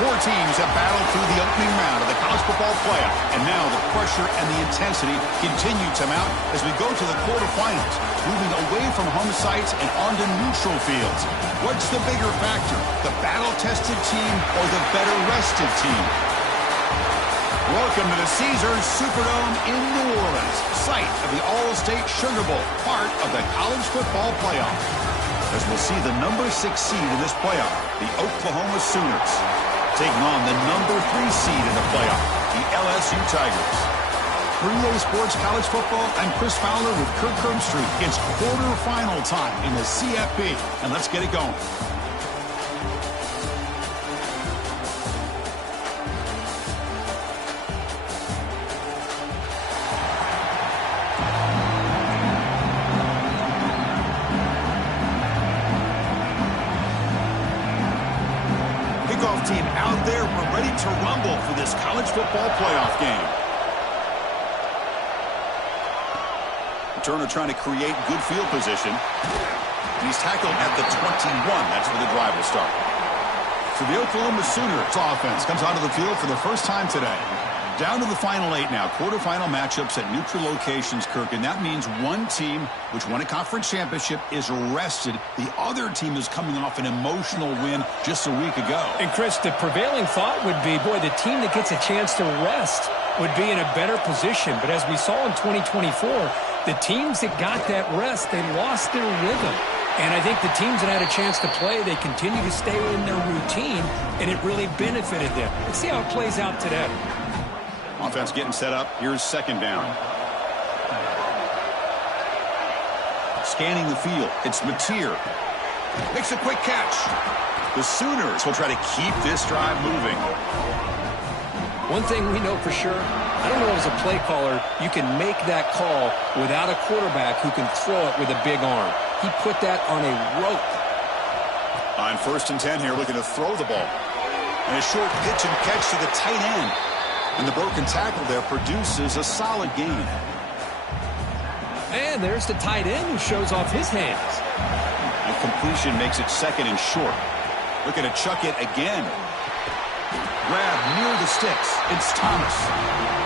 Four teams have battled through the opening round of the college football playoff, and now the pressure and the intensity continue to mount as we go to the quarterfinals, moving away from home sites and onto neutral fields. What's the bigger factor, the battle-tested team or the better-rested team? Welcome to the Caesars Superdome in New Orleans, site of the All-State Sugar Bowl, part of the college football playoff. As we'll see the number 6 seed in this playoff, the Oklahoma Sooners, taking on the number 3 seed in the playoff, the LSU Tigers. For EA Sports College Football, I'm Chris Fowler with Kirk Herbstreit. It's quarterfinal time in the CFB, and let's get it going. Team out there, we're ready to rumble for this college football playoff game. Turner trying to create good field position. He's tackled at the 21. That's where the drive will start. For the Oklahoma Sooners, offense comes onto the field for the first time today. Down to the final 8 now. Quarterfinal matchups at neutral locations, Kirk, and that means one team which won a conference championship is rested. The other team is coming off an emotional win just a week ago. And, Chris, the prevailing thought would be, boy, the team that gets a chance to rest would be in a better position. But as we saw in 2024, the teams that got that rest, they lost their rhythm. And I think the teams that had a chance to play, they continue to stay in their routine, and it really benefited them. Let's see how it plays out today. Offense getting set up. Here's second down. Scanning the field. It's Mateer. Makes a quick catch. The Sooners will try to keep this drive moving. One thing we know for sure, I don't know as a play caller, you can make that call without a quarterback who can throw it with a big arm. He put that on a rope. On 1st and 10 here, looking to throw the ball. And a short pitch and catch to the tight end. And the broken tackle there produces a solid gain. And there's the tight end who shows off his hands. And completion makes it 2nd and short. Looking to chuck it again. Grab near the sticks. It's Thomas.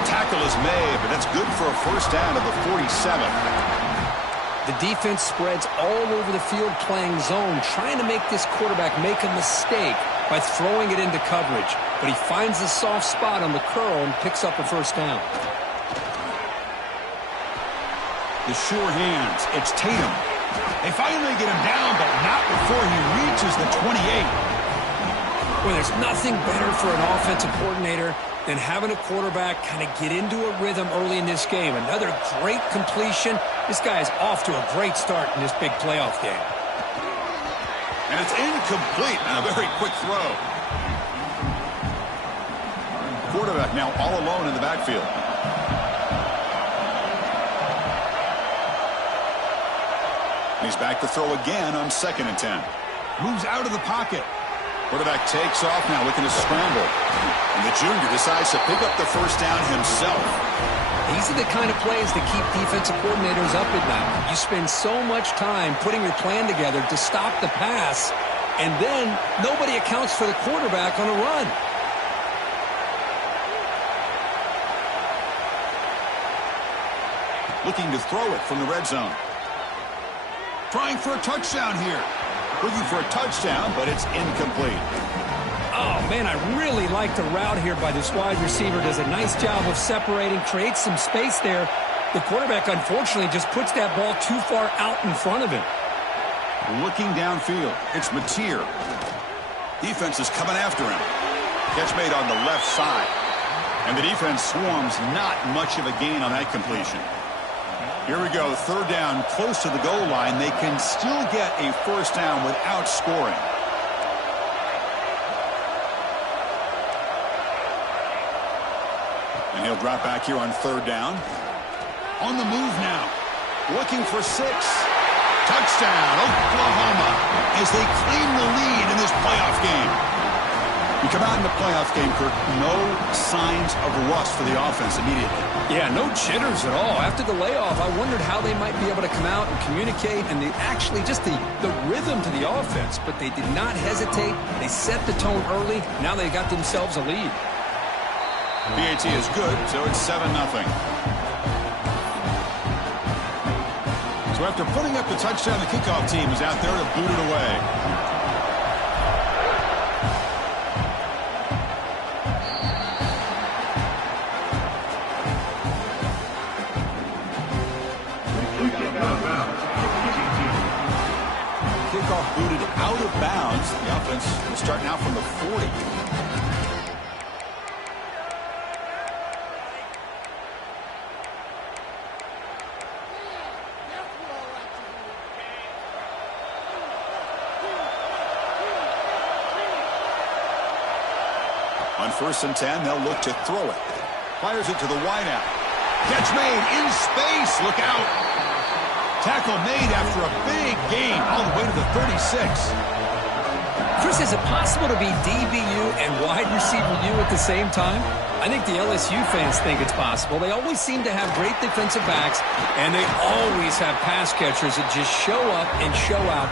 Tackle is made, but that's good for a first down to the 47. The defense spreads all over the field playing zone, trying to make this quarterback make a mistake by throwing it into coverage. But he finds the soft spot on the curl and picks up a first down. The sure hands. It's Tatum. They finally get him down, but not before he reaches the 28. Well, there's nothing better for an offensive coordinator than having a quarterback kind of get into a rhythm early in this game. Another great completion. This guy is off to a great start in this big playoff game. And it's incomplete on a very quick throw. Quarterback now all alone in the backfield. He's back to throw again on 2nd and 10. Moves out of the pocket. Quarterback takes off now, looking to scramble. And the junior decides to pick up the first down himself. These are the kind of plays that keep defensive coordinators up at night. You spend so much time putting your plan together to stop the pass, and then nobody accounts for the quarterback on a run. Looking to throw it from the red zone. Trying for a touchdown here. Looking for a touchdown, but it's incomplete. Oh, man, I really like the route here by this wide receiver. Does a nice job of separating, creates some space there. The quarterback, unfortunately, just puts that ball too far out in front of him. Looking downfield, it's Mateer. Defense is coming after him. Catch made on the left side. And the defense swarms, not much of a gain on that completion. Here we go, 3rd down, close to the goal line. They can still get a first down without scoring. And he'll drop back here on 3rd down. On the move now. Looking for 6. Touchdown, Oklahoma, as they claim the lead in this playoff game. You come out in the playoff game, Kirk, no signs of rust for the offense immediately. Yeah, no jitters at all. After the layoff, I wondered how they might be able to come out and communicate and actually just the rhythm to the offense. But they did not hesitate. They set the tone early. Now they got themselves a lead. PAT is good, so it's 7-0. So after putting up the touchdown, the kickoff team is out there to boot it away. Kickoff booted out of bounds. The offense will start now from the 40. On 1st and 10, they'll look to throw it. Fires it to the wideout. Catch made in space. Look out. Tackle made after a big gain all the way to the 36. Chris, is it possible to be DBU and wide receiver U at the same time? I think the LSU fans think it's possible. They always seem to have great defensive backs, and they always have pass catchers that just show up and show out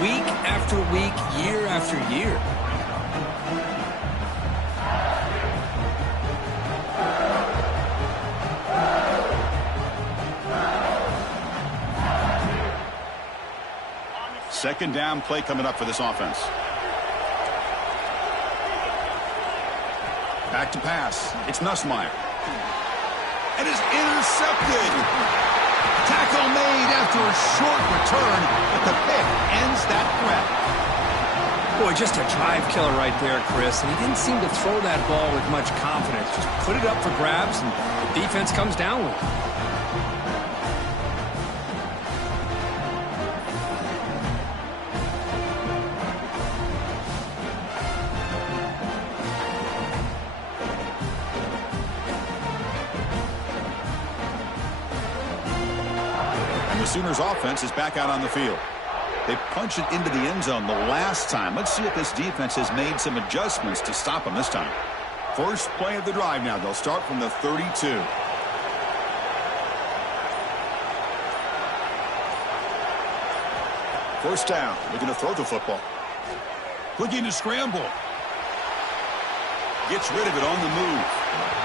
week after week, year after year. Second down play coming up for this offense. Back to pass. It's Nussmeier. And it's intercepted. Tackle made after a short return, but the pick ends that threat. Boy, just a drive killer right there, Chris. And he didn't seem to throw that ball with much confidence. Just put it up for grabs, and the defense comes down with it. The Sooners offense is back out on the field. They punched it into the end zone the last time. Let's see if this defense has made some adjustments to stop them this time. First play of the drive now. They'll start from the 32. First down. Looking to throw the football. Looking to scramble. Gets rid of it on the move.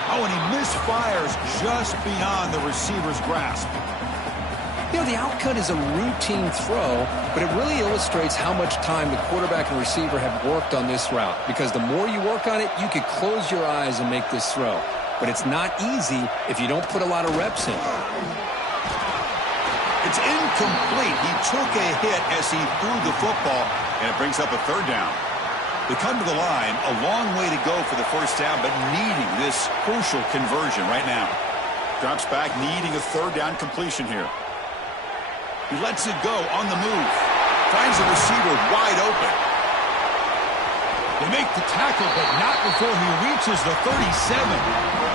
Oh, and he misfires just beyond the receiver's grasp. You know, the outcut is a routine throw, but it really illustrates how much time the quarterback and receiver have worked on this route. Because the more you work on it, you could close your eyes and make this throw. But it's not easy if you don't put a lot of reps in. It's incomplete. He took a hit as he threw the football, and it brings up a third down. They come to the line, a long way to go for the first down, but needing this crucial conversion right now. Drops back, needing a third down completion here. He lets it go on the move. Finds the receiver wide open. They make the tackle, but not before he reaches the 37.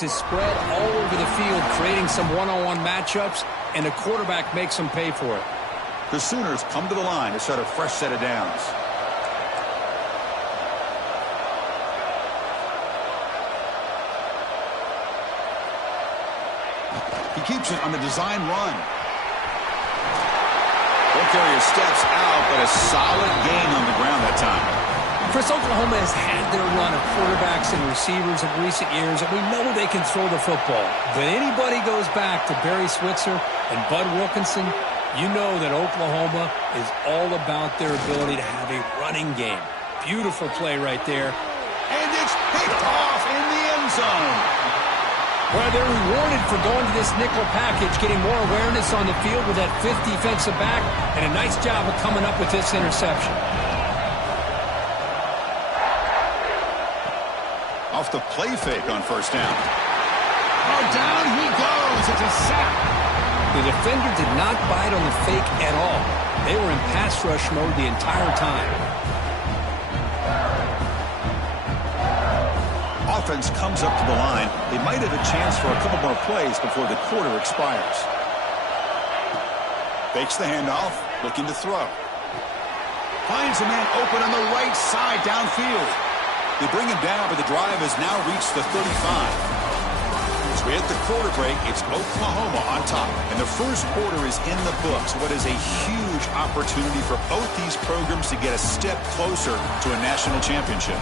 Is spread all over the field, creating some one-on-one matchups, and the quarterback makes them pay for it. The Sooners come to the line to start a fresh set of downs. He keeps it on the design run. Ball carrier steps out, but a solid gain on the ground that time. Chris, Oklahoma has had their run of quarterbacks and receivers of recent years, and we know they can throw the football. But anybody goes back to Barry Switzer and Bud Wilkinson, you know that Oklahoma is all about their ability to have a running game. Beautiful play right there. And it's picked off in the end zone. Well, they're rewarded for going to this nickel package, getting more awareness on the field with that fifth defensive back, and a nice job of coming up with this interception. Off the play fake on first down. Oh, down he goes. It's a sack. The defender did not bite on the fake at all. They were in pass rush mode the entire time. offense comes up to the line, they might have a chance for a couple more plays before the quarter expires. Fakes the handoff, looking to throw. Finds a man open on the right side downfield. They bring him down, but the drive has now reached the 35. As we hit the quarter break, it's Oklahoma on top. And the first quarter is in the books. What is a huge opportunity for both these programs to get a step closer to a national championship.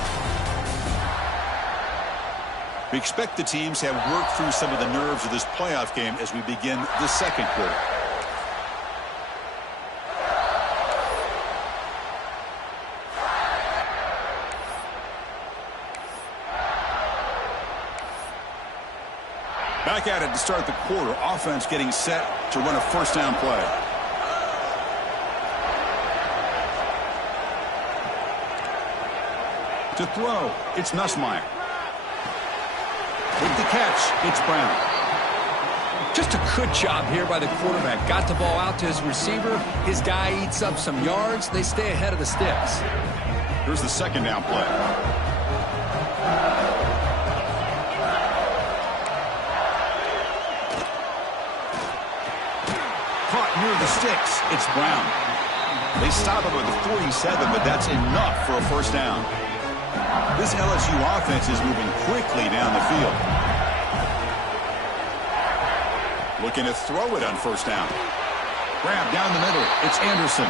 We expect the teams have worked through some of the nerves of this playoff game as we begin the second quarter. Back at it to start the quarter. Offense getting set to run a first down play. To throw, it's Nussmeier. With the catch, it's Brown. Just a good job here by the quarterback. Got the ball out to his receiver. His guy eats up some yards. They stay ahead of the sticks. Here's the second down play. Near the sticks, it's Brown. They stop him at the 47, but that's enough for a first down. This LSU offense is moving quickly down the field. Looking to throw it on first down. Grab down the middle. It's Anderson.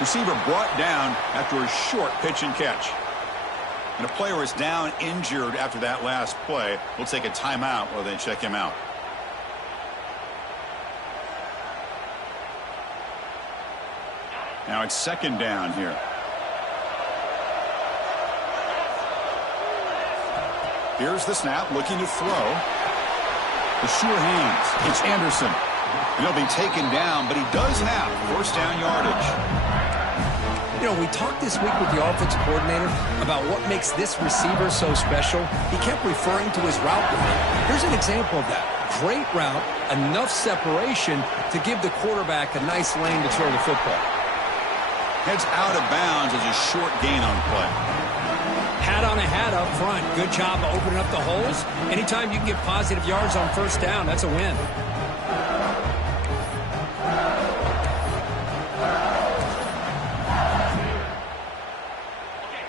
Receiver brought down after a short pitch and catch. And a player is down injured after that last play. We'll take a timeout while they check him out. Now it's second down here. Here's the snap, looking to throw. The sure hands. It's Anderson. And he'll be taken down, but he does have first down yardage. You know, we talked this week with the offensive coordinator about what makes this receiver so special. He kept referring to his route running. Here's an example of that. Great route, enough separation to give the quarterback a nice lane to throw the football. Heads out of bounds as a short gain on the play. Hat on a hat up front. Good job of opening up the holes. Anytime you can get positive yards on first down, that's a win.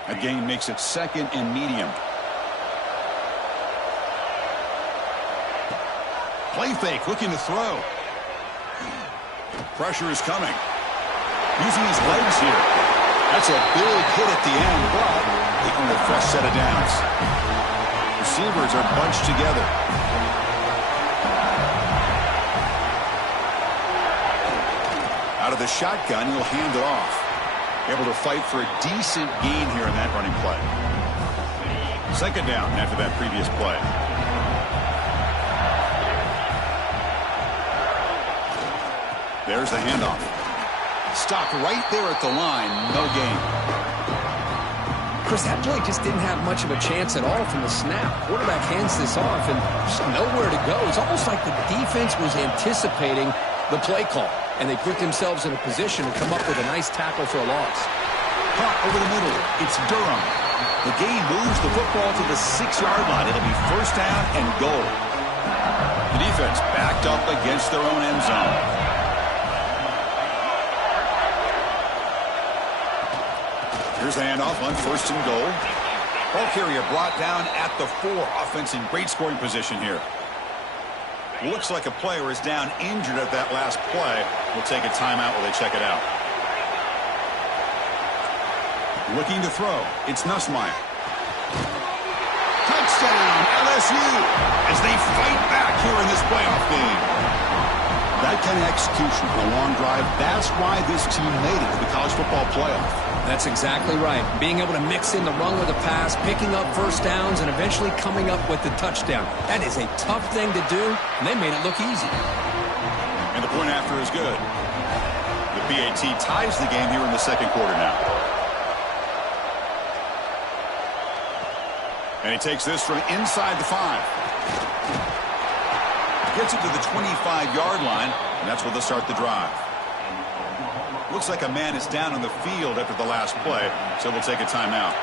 A gain makes it second and medium. Play fake, looking to throw. Pressure is coming. Using his legs here. That's a big hit at the end, but they earn a fresh set of downs. Receivers are bunched together. Out of the shotgun, he'll hand it off. Able to fight for a decent gain here in that running play. Second down after that previous play. There's the handoff. Stopped right there at the line. No gain. Chris, that play just didn't have much of a chance at all from the snap. Quarterback hands this off and just nowhere to go. It's almost like the defense was anticipating the play call, and they put themselves in a position to come up with a nice tackle for a loss. Caught over the middle. It's Durham. The gain moves the football to the 6-yard line. It'll be first down and goal. The defense backed up against their own end zone. Here's the handoff on first and goal. Ball carrier brought down at the 4. Offense in great scoring position here. Looks like a player is down injured at that last play. We'll take a timeout while they check it out. Looking to throw. It's Nussmeier. Touchdown, LSU, as they fight back here in this playoff game. That kind of execution for a long drive, that's why this team made it to the college football playoff. That's exactly right. Being able to mix in the run with the pass, picking up first downs, and eventually coming up with the touchdown. That is a tough thing to do, and they made it look easy. And the point after is good. The PAT ties the game here in the second quarter now. And he takes this from inside the 5. Gets it to the 25-yard line, and that's where they'll start the drive. Looks like a man is down on the field after the last play, so we'll take a timeout.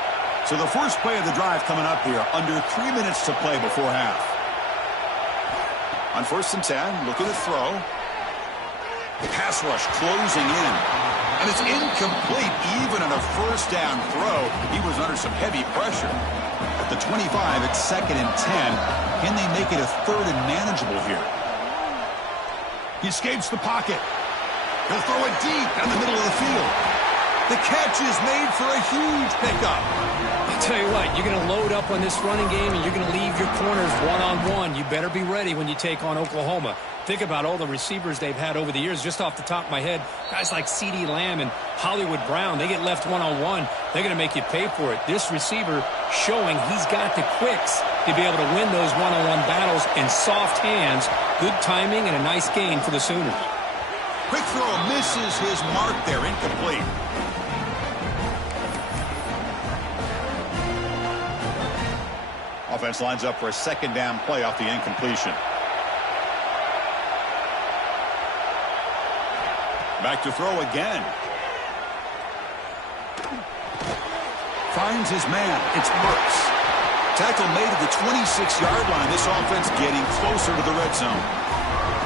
So the first play of the drive coming up here, under 3 minutes to play before half. On 1st and 10, looking to throw. Pass rush closing in. And it's incomplete. Even on a first down throw, he was under some heavy pressure. At the 25, it's 2nd and 10. Can they make it a 3rd and manageable here? He escapes the pocket. He'll throw it deep down the middle of the field. The catch is made for a huge pickup. I'll tell you what, you're going to load up on this running game and you're going to leave your corners one-on-one. You better be ready when you take on Oklahoma. Think about all the receivers they've had over the years. Just off the top of my head, guys like CeeDee Lamb and Hollywood Brown, they get left one-on-one. They're going to make you pay for it. This receiver showing he's got the quicks to be able to win those one-on-one battles in soft hands. Good timing and a nice gain for the Sooners. Quick throw misses his mark there, incomplete. Offense lines up for a 2nd down play off the incompletion. Back to throw again. Finds his man. It's Burks. Tackle made at the 26-yard line. This offense getting closer to the red zone.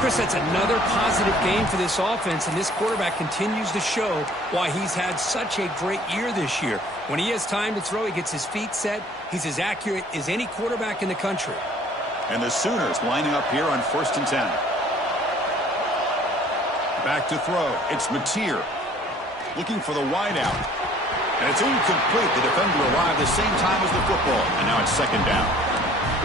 Chris, that's another positive game for this offense, and this quarterback continues to show why he's had such a great year this year. When he has time to throw, he gets his feet set. He's as accurate as any quarterback in the country. And the Sooners lining up here on 1st and 10. Back to throw. It's Mateer looking for the wideout. And it's incomplete. The defender arrived the same time as the football. And now it's 2nd down.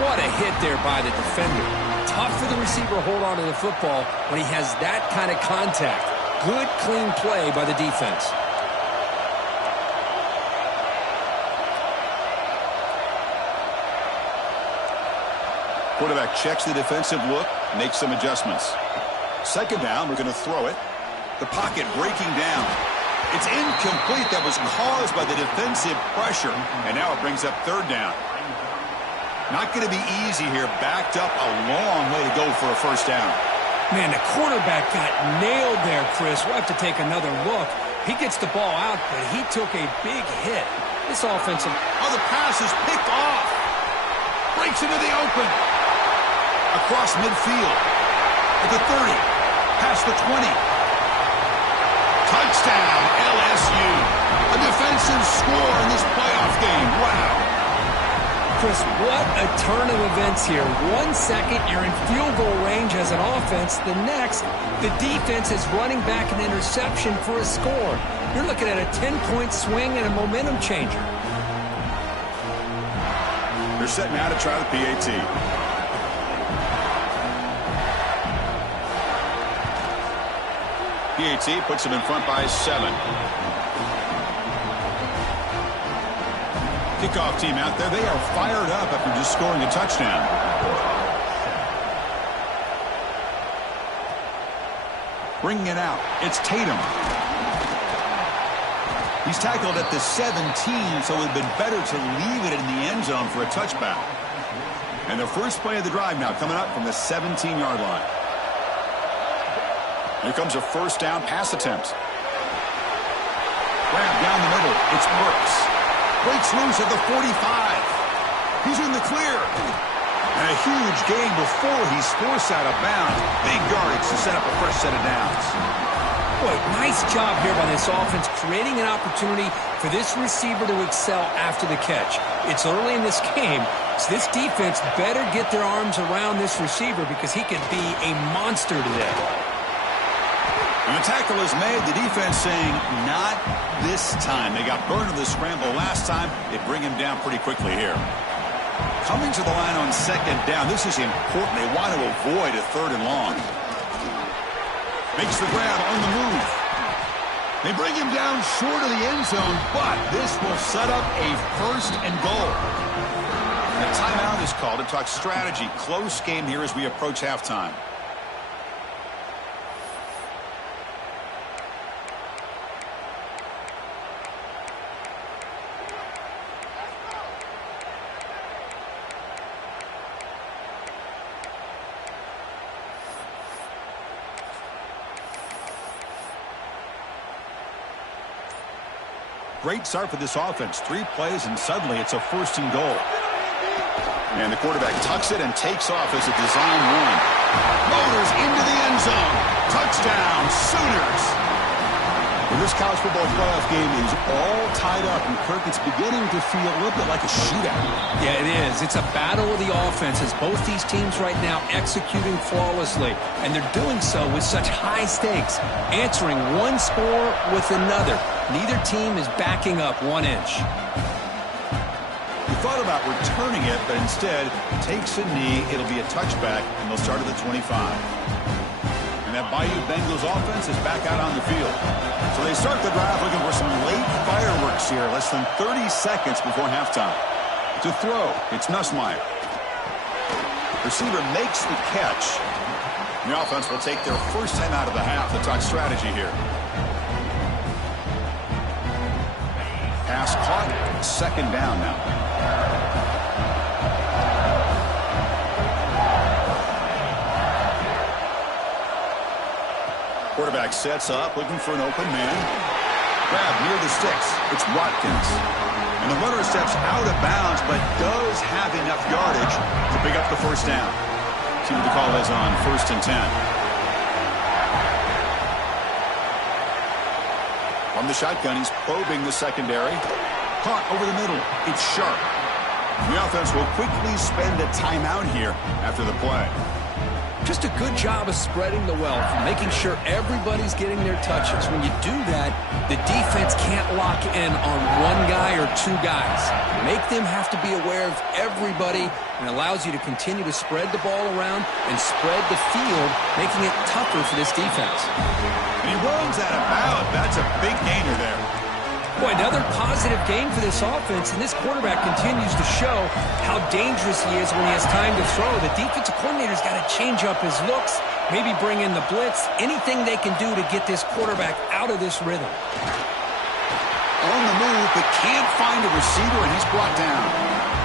What a hit there by the defender. Tough for the receiver to hold on to the football when he has that kind of contact. Good, clean play by the defense. Quarterback checks the defensive look, makes some adjustments. 2nd down, we're going to throw it. The pocket breaking down. It's incomplete. That was caused by the defensive pressure. And now it brings up 3rd down. Not going to be easy here. Backed up a long way to go for a 1st down. Man, the quarterback got nailed there, Chris. We'll have to take another look. He gets the ball out, but he took a big hit. This offensive... Oh, the pass is picked off. Breaks into the open. Across midfield. At the 30. Past the 20. Touchdown, LSU. A defensive score in this playoff game. Wow. Chris, what a turn of events here. 1 second, you're in field goal range as an offense. The next, the defense is running back an interception for a score. You're looking at a 10-point swing and a momentum changer. They're set now to try the PAT. PAT puts them in front by 7. Kickoff team out there. They are fired up after just scoring a touchdown. Bringing it out. It's Tatum. He's tackled at the 17, so it would have been better to leave it in the end zone for a touchback. And the first play of the drive now coming up from the 17-yard line. Here comes a 1st down pass attempt. Grab down the middle. It's Burks. Breaks loose at the 45. He's in the clear. And a huge gain before he's forced out of bounds. Big yardage to set up a fresh set of downs. Boy, nice job here by this offense, creating an opportunity for this receiver to excel after the catch. It's early in this game, so this defense better get their arms around this receiver because he could be a monster today. And the tackle is made. The defense saying, not this time. They got burned in the scramble last time. They bring him down pretty quickly here. Coming to the line on 2nd down. This is important. They want to avoid a 3rd and long. Makes the grab on the move. They bring him down short of the end zone, but this will set up a 1st and goal. And a timeout is called to talk strategy. Close game here as we approach halftime. Great start for this offense. 3 plays, and suddenly it's a 1st and goal. And the quarterback tucks it and takes off as a design run. Motors into the end zone. Touchdown, Sooners. Well, this college football playoff game is all tied up, and Kirk, it's beginning to feel a little bit like a shootout. Yeah, it is. It's a battle of the offenses. Both these teams right now executing flawlessly, and they're doing so with such high stakes, answering one score with another. Neither team is backing up 1 inch. He thought about returning it, but instead takes a knee. It'll be a touchback, and they'll start at the 25. And that Bayou Bengals offense is back out on the field. So they start the drive looking for some late fireworks here, less than 30 seconds before halftime. To throw, it's Nussmeier. Receiver makes the catch. The offense will take their first time out of the half. The talk strategy here. Pass caught, 2nd down now. Quarterback sets up, looking for an open man. Grab near the sticks. It's Watkins. And the runner steps out of bounds, but does have enough yardage to pick up the 1st down. See what the call is on 1st and 10. From the shotgun, he's probing the secondary. Caught over the middle. It's Sharp. The offense will quickly spend a timeout here after the play. Just a good job of spreading the wealth, making sure everybody's getting their touches. When you do that, the defense can't lock in on 1 guy or 2 guys. Make them have to be aware of everybody, and allows you to continue to spread the ball around and spread the field, making it tougher for this defense. And he runs out of bounds. That's a big gainer there. Boy, another positive game for this offense, and this quarterback continues to show how dangerous he is when he has time to throw. The defensive coordinator's got to change up his looks, maybe bring in the blitz, anything they can do to get this quarterback out of this rhythm. On the move, but can't find a receiver, and he's brought down.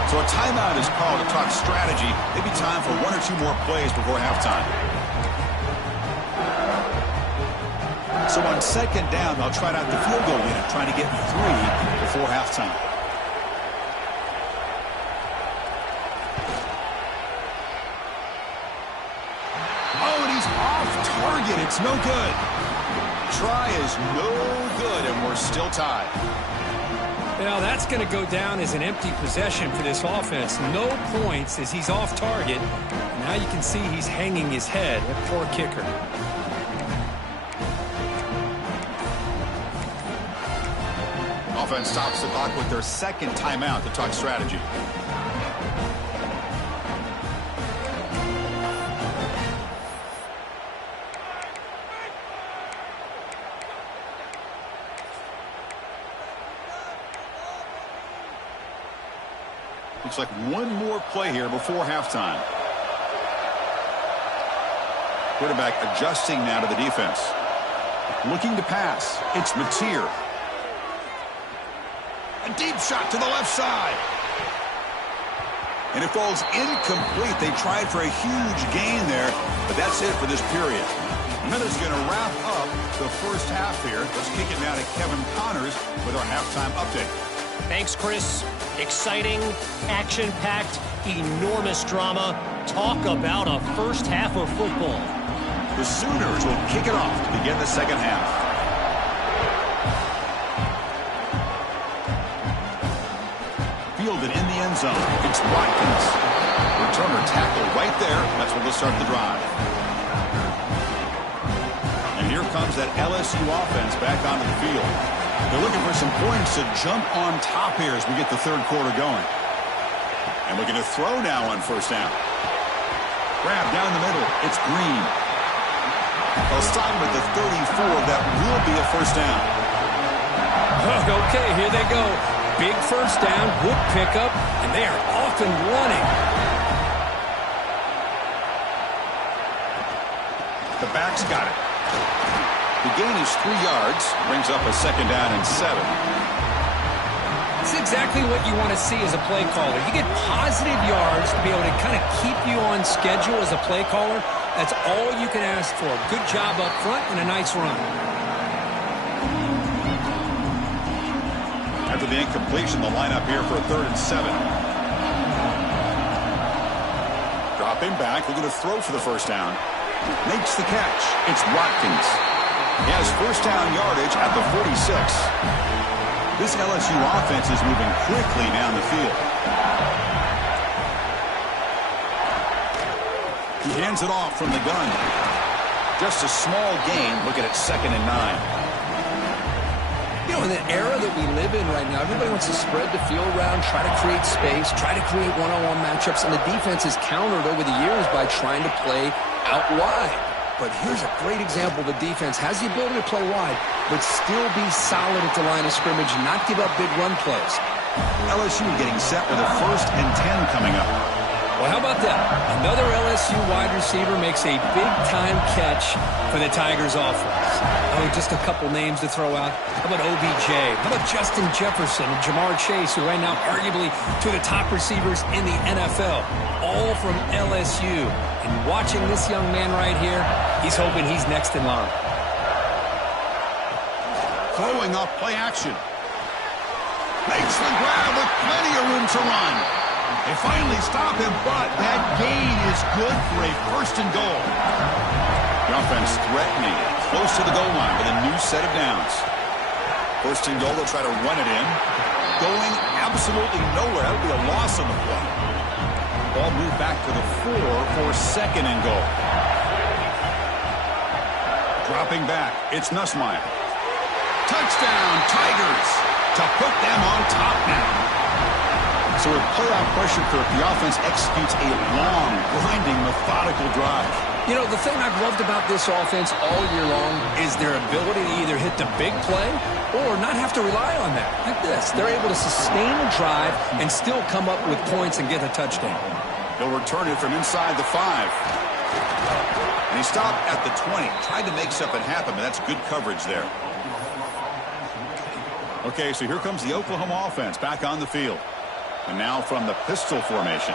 So a timeout is called to talk strategy. Maybe time for 1 or 2 more plays before halftime. So on 2nd down, they'll try out the field goal unit, trying to get 3 before halftime. Oh, and he's off target. It's no good. Try is no good, and we're still tied. Well, that's going to go down as an empty possession for this offense. No points as he's off target. Now you can see he's hanging his head. A poor kicker. Offense stops the clock with their 2nd timeout to talk strategy. Looks like 1 more play here before halftime. Quarterback adjusting now to the defense. Looking to pass. It's Mateer. A deep shot to the left side. And it falls incomplete. They tried for a huge gain there, but that's it for this period. Miller's going to wrap up the 1st half here. Let's kick it now to Kevin Connors with our halftime update. Thanks, Chris. Exciting, action-packed, enormous drama. Talk about a 1st half of football. The Sooners will kick it off to begin the 2nd half. Fielded in the end zone. It's Watkins. Returner tackle right there. That's where they'll start the drive. And here comes that LSU offense back onto the field. They're looking for some points to jump on top here as we get the 3rd quarter going. And looking to throw now on 1st down. Grab down the middle. It's Green. They'll stop him at the 34. That will be a 1st down. Okay, here they go. Big 1st down, good pickup, and they are off and running. The back's got it. The gain is 3 yards, brings up a 2nd down and 7. It's exactly what you want to see as a play caller. You get positive yards to be able to kind of keep you on schedule as a play caller. That's all you can ask for. Good job up front and a nice run. the incompletion, the lineup here for a 3rd and 7. Dropping back, looking to throw for the first down. Makes the catch. It's Watkins. He has first down yardage at the 46. This LSU offense is moving quickly down the field. He hands it off from the gun. Just a small gain. Looking at 2nd and 9. You know, in the era that we live in right now, everybody wants to spread the field around, try to create space, try to create one-on-one matchups, and the defense is countered over the years by trying to play out wide. But here's a great example. The defense has the ability to play wide, but still be solid at the line of scrimmage, not give up big run plays. LSU getting set with a 1st and 10 coming up. Well, how about that? Another LSU wide receiver makes a big-time catch for the Tigers offense. Oh, just a couple names to throw out. How about OBJ? How about Justin Jefferson and Jamar Chase, who right now arguably two of the top receivers in the NFL, all from LSU. And watching this young man right here, he's hoping he's next in line. Throwing up play action. Makes the grab with plenty of room to run. They finally stop him, but that gain is good for a 1st and goal. The offense threatening, close to the goal line with a new set of downs. 1st and goal, they'll try to run it in. Going absolutely nowhere. That'll be a loss on the play. Ball moved back to the 4 for 2nd and goal. Dropping back, it's Nussmeier. Touchdown, Tigers, to put them on top now. So with playoff pressure, Kirk, the offense executes a long, grinding, methodical drive. You know, the thing I've loved about this offense all year long is their ability to either hit the big play or not have to rely on that. Like this. They're able to sustain a drive and still come up with points and get a touchdown. He'll return it from inside the 5. And he stopped at the 20. Tried to make something happen, but that's good coverage there. Okay, so here comes the Oklahoma offense back on the field. And now from the pistol formation.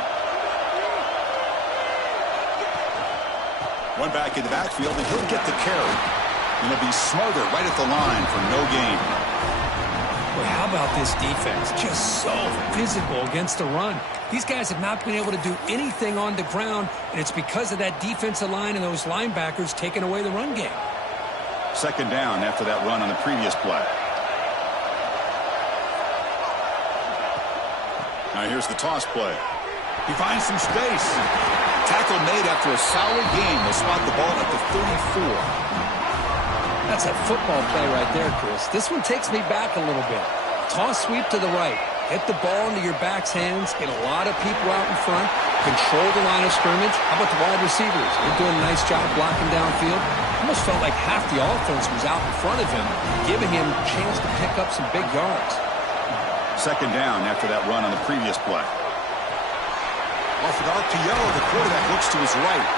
One back in the backfield, and he'll get the carry. And he'll be smarter right at the line for no gain. Boy, how about this defense? Just so physical against the run. These guys have not been able to do anything on the ground, and it's because of that defensive line and those linebackers taking away the run game. 2nd down after that run on the previous play. Now here's the toss play. He finds some space. Tackle made after a solid gain. They'll spot the ball at the 34. That's a football play right there, Chris. This one takes me back a little bit. Toss sweep to the right. Get the ball into your back's hands. Get a lot of people out in front. Control the line of scrimmage. How about the wide receivers? They're doing a nice job blocking downfield. Almost felt like half the offense was out in front of him, giving him a chance to pick up some big yards. 2nd down after that run on the previous play. Off an RPO, the quarterback looks to his right.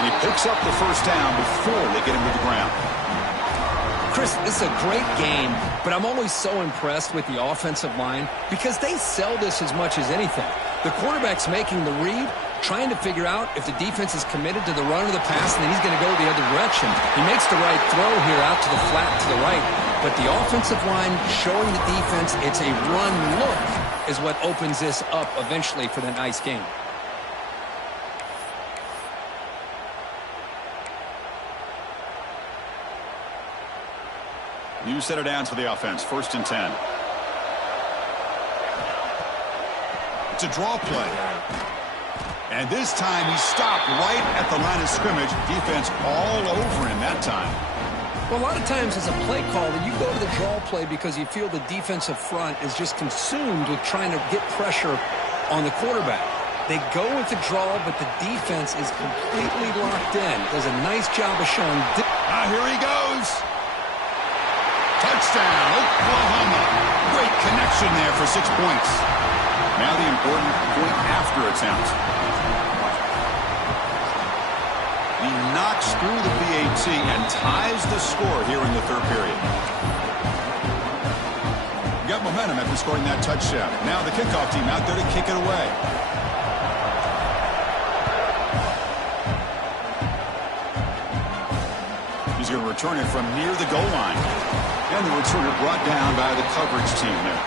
And he picks up the first down before they get him to the ground. Chris, this is a great game, but I'm always so impressed with the offensive line because they sell this as much as anything. The quarterback's making the read, trying to figure out if the defense is committed to the run or the pass, and then he's going to go the other direction. He makes the right throw here out to the flat to the right. But the offensive line showing the defense it's a run look is what opens this up eventually for the nice game. New set of downs for the offense. 1st and 10. It's a draw play. And this time he stopped right at the line of scrimmage. Defense all over him that time. Well, a lot of times as a play caller, you go to the draw play because you feel the defensive front is just consumed with trying to get pressure on the quarterback. They go with the draw, but the defense is completely locked in. Does a nice job of showing. Here he goes. Touchdown, Oklahoma. Great connection there for 6 points. Now the important point after attempt. He knocks through the PAT and ties the score here in the 3rd period. Got momentum after scoring that touchdown. Now the kickoff team out there to kick it away. He's going to return it from near the goal line. And the returner brought down by the coverage team there.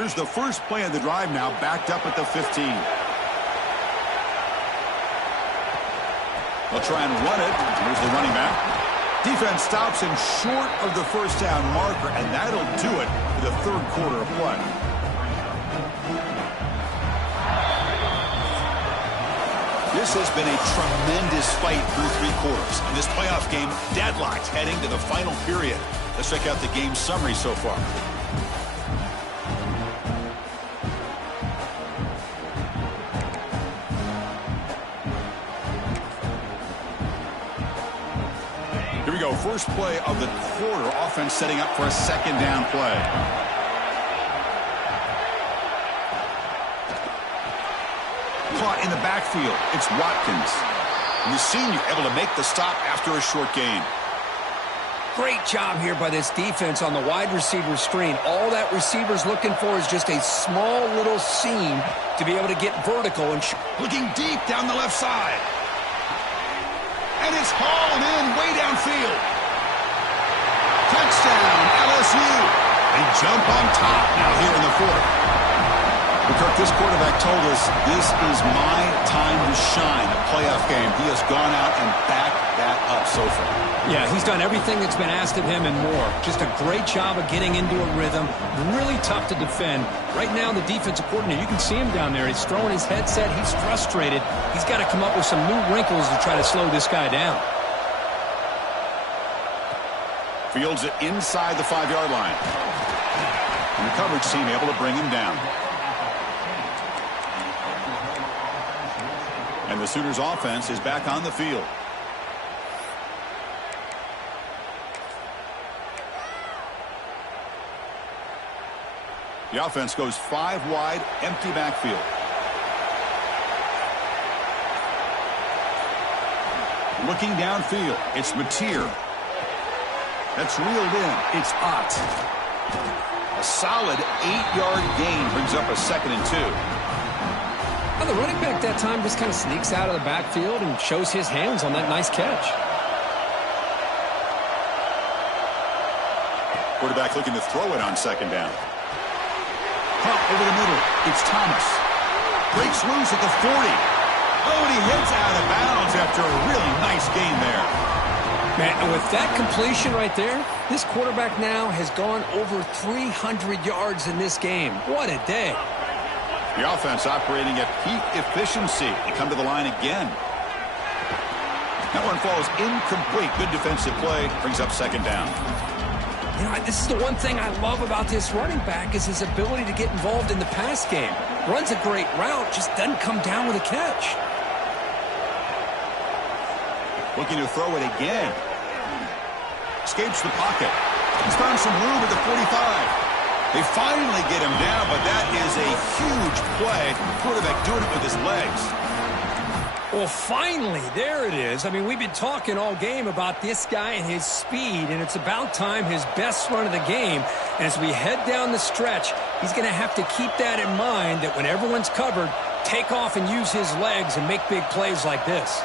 Here's the first play of the drive now, backed up at the 15. They'll try and run it. Here's the running back. Defense stops him short of the first down marker, and that'll do it for the third quarter of play. This has been a tremendous fight through 3 quarters. In this playoff game, deadlocked heading to the final period. Let's check out the game summary so far. Here we go. First play of the quarter. Offense setting up for a second down play. Caught in the backfield. It's Watkins. And the senior able to make the stop after a short gain. Great job here by this defense on the wide receiver screen. All that receiver's looking for is just a small little seam to be able to get vertical. And looking deep down the left side. And it's hauled in way downfield. Touchdown, LSU. They jump on top now here in the fourth. Kirk, this quarterback told us this is my time to shine, a playoff game. He has gone out and backed that up so far. Yeah, he's done everything that's been asked of him and more. Just a great job of getting into a rhythm. Really tough to defend. Right now, the defensive coordinator, you can see him down there. He's throwing his headset. He's frustrated. He's got to come up with some new wrinkles to try to slow this guy down. Fields it inside the 5-yard line. And the coverage team able to bring him down. And the Sooners offense is back on the field. The offense goes 5 wide, empty backfield. Looking downfield, it's Mateer. That's reeled in. It's Ott. A solid 8-yard gain brings up a 2nd and 2. Well, the running back that time just kind of sneaks out of the backfield and shows his hands on that nice catch. Quarterback looking to throw it on 2nd down. Pump over the middle. It's Thomas. Breaks loose at the 40. Oh, and he hits out of bounds after a really nice gain there. Man, and with that completion right there, this quarterback now has gone over 300 yards in this game. What a day. The offense operating at peak efficiency. They come to the line again. That one falls incomplete. Good defensive play. Brings up 2nd down. You know, this is the one thing I love about this running back is his ability to get involved in the pass game. Runs a great route, just doesn't come down with a catch. Looking to throw it again. Escapes the pocket. He's found some room at the 45. They finally get him down, but that is a huge play. Quarterback doing it with his legs. Well, finally, there it is. I mean, we've been talking all game about this guy and his speed, and it's about time his best run of the game. And as we head down the stretch, he's going to have to keep that in mind, that when everyone's covered, take off and use his legs and make big plays like this.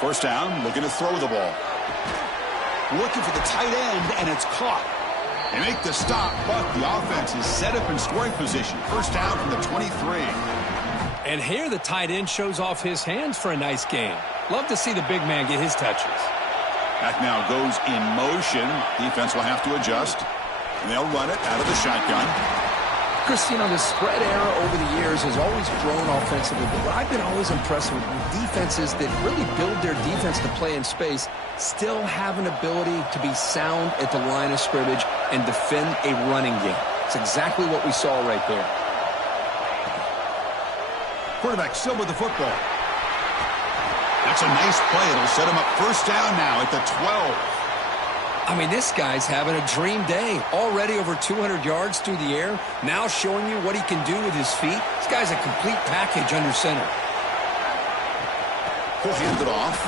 First down, looking to throw the ball. Looking for the tight end, and it's caught. They make the stop, but the offense is set up in scoring position. First down from the 23. And here the tight end shows off his hands for a nice gain. Love to see the big man get his touches. Back now goes in motion. Defense will have to adjust. And they'll run it out of the shotgun. Chris, you know, the spread era over the years has always grown offensively, but what I've been always impressed with defenses that really build their defense to play in space still have an ability to be sound at the line of scrimmage and defend a running game. It's exactly what we saw right there. Quarterback still with the football. That's a nice play. It'll set him up first down now at the 12. I mean, this guy's having a dream day. Already over 200 yards through the air. Now showing you what he can do with his feet. This guy's a complete package under center. He'll hand it off.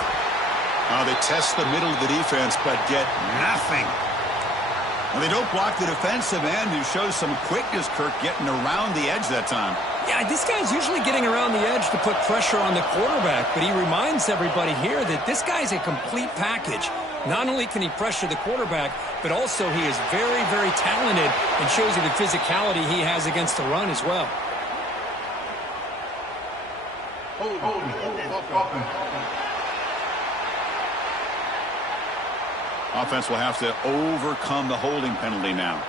They test the middle of the defense, but get nothing. And they don't block the defensive end, who shows some quickness, Kirk, getting around the edge that time. Yeah, this guy's usually getting around the edge to put pressure on the quarterback, but he reminds everybody here that this guy's a complete package. Not only can he pressure the quarterback, but also he is very, very talented and shows you the physicality he has against the run as well. Offense will have to overcome the holding penalty now.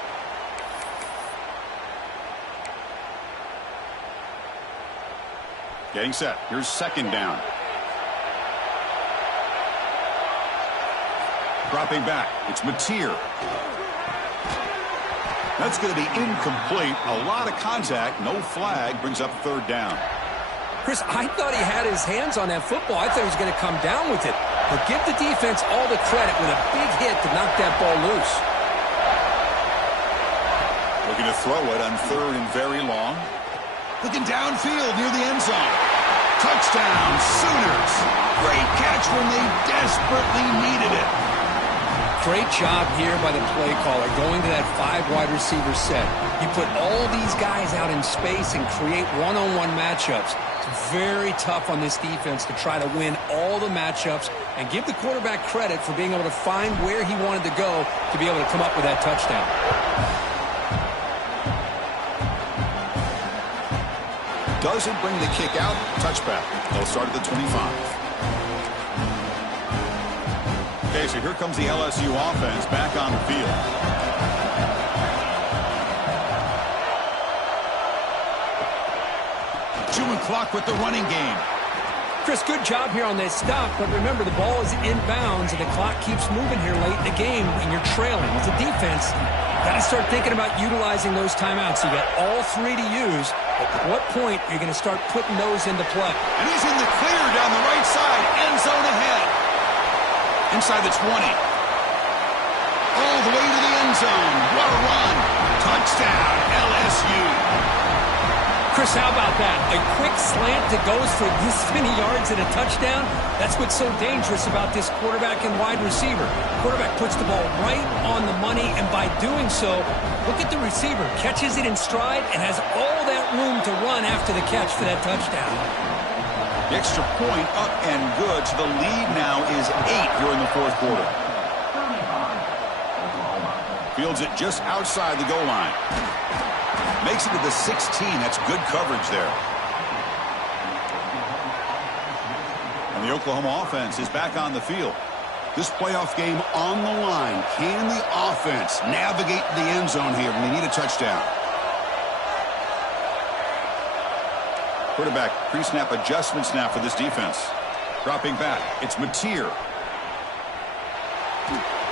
Getting set. Here's second down. Dropping back. It's Mateer. That's going to be incomplete. A lot of contact. No flag. Brings up third down. Chris, I thought he had his hands on that football. I thought he was going to come down with it. But give the defense all the credit with a big hit to knock that ball loose. Looking to throw it on third and very long. Looking downfield near the end zone. Touchdown, Sooners. Great catch when they desperately needed it. Great job here by the play caller going to that 5 wide receiver set. You put all these guys out in space and create one-on-one matchups. It's very tough on this defense to try to win all the matchups and give the quarterback credit for being able to find where he wanted to go to be able to come up with that touchdown. Doesn't bring the kick out. Touchback. They'll start at the 25. Okay, so here comes the LSU offense back on the field. Chewing clock with the running game. Chris, good job here on that stop, but remember the ball is inbounds and the clock keeps moving here late in the game and you're trailing. As a defense, got to start thinking about utilizing those timeouts. You got all 3 to use. At what point are you going to start putting those into play? And he's in the clear down the right side. End zone ahead. Inside the 20. All the way to the end zone. What a run. Touchdown, LSU. Chris, how about that? A quick slant that goes for this many yards and a touchdown? That's what's so dangerous about this quarterback and wide receiver. Quarterback puts the ball right on the money, and by doing so, look at the receiver. Catches it in stride and has all that room to run after the catch for that touchdown. The extra point up and good. So the lead now is 8 here in the fourth quarter. Fields it just outside the goal line. Makes it to the 16. That's good coverage there. And the Oklahoma offense is back on the field. This playoff game on the line. Can the offense navigate the end zone here when they need a touchdown? Quarterback pre-snap adjustments now for this defense. Dropping back. It's Mateer.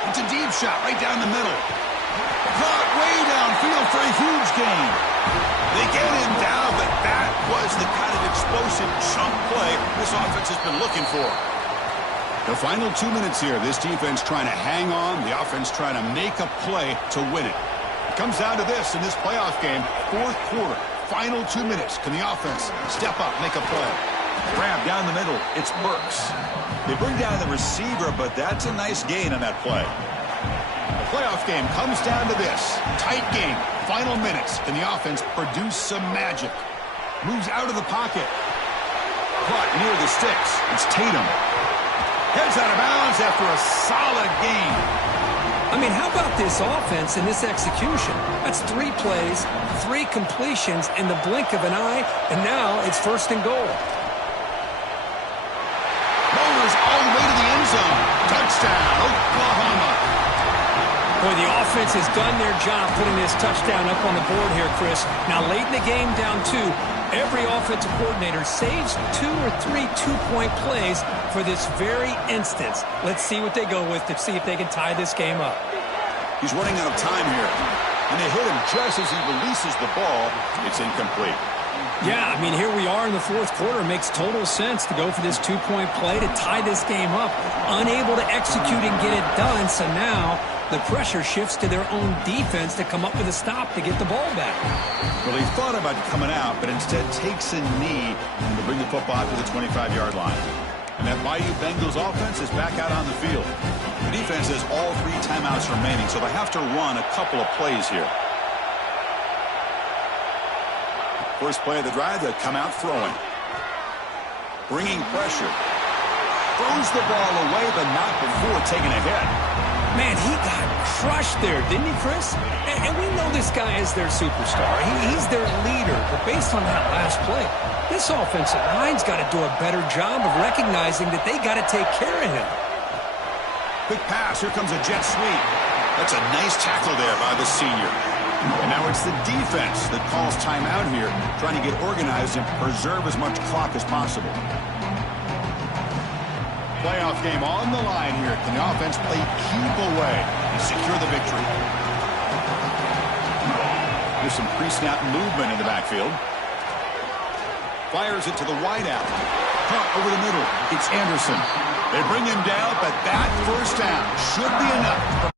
It's a deep shot right down the middle. Caught way downfield for a huge gain. They get him down, but that was the kind of explosive chunk play this offense has been looking for. The final 2 minutes here. This defense trying to hang on. The offense trying to make a play to win it. It comes down to this in this playoff game. Fourth quarter. Final 2 minutes. Can the offense step up, make a play? Grab down the middle. It's Burks. They bring down the receiver, but that's a nice gain on that play. The playoff game comes down to this. Tight game. Final minutes. Can the offense produce some magic? Moves out of the pocket. Caught near the sticks. It's Tatum. Heads out of bounds after a solid game. I mean, how about this offense and this execution? That's 3 plays, 3 completions in the blink of an eye, and now it's first and goal. Bowlers all the way to the end zone. Touchdown, Oklahoma. Boy, the offense has done their job putting this touchdown up on the board here, Chris. Now, late in the game, down 2, every offensive coordinator saves 2 or 3 two-point plays for this very instance. Let's see what they go with to see if they can tie this game up. He's running out of time here. And they hit him just as he releases the ball. It's incomplete. Yeah, I mean, here we are in the fourth quarter. It makes total sense to go for this two-point play to tie this game up. Unable to execute and get it done, so now the pressure shifts to their own defense to come up with a stop to get the ball back. Well, he thought about coming out, but instead takes a knee to bring the football to the 25-yard line. And that Bayou Bengals offense is back out on the field. The defense has all 3 timeouts remaining, so they have to run a couple of plays here. First play of the drive, they come out throwing. Bringing pressure. Throws the ball away, but not before taking a hit. Man, he got crushed there, didn't he, Chris? And we know this guy is their superstar. He's their leader. But based on that last play, this offensive line's got to do a better job of recognizing that they got to take care of him. Quick pass. Here comes a jet sweep. That's a nice tackle there by the senior. And now it's the defense that calls timeout here, trying to get organized and preserve as much clock as possible. Playoff game on the line here. Can the offense play keep away and secure the victory? There's some pre-snap movement in the backfield. Fires it to the wideout. Caught over the middle. It's Anderson. They bring him down, but that first down should be enough.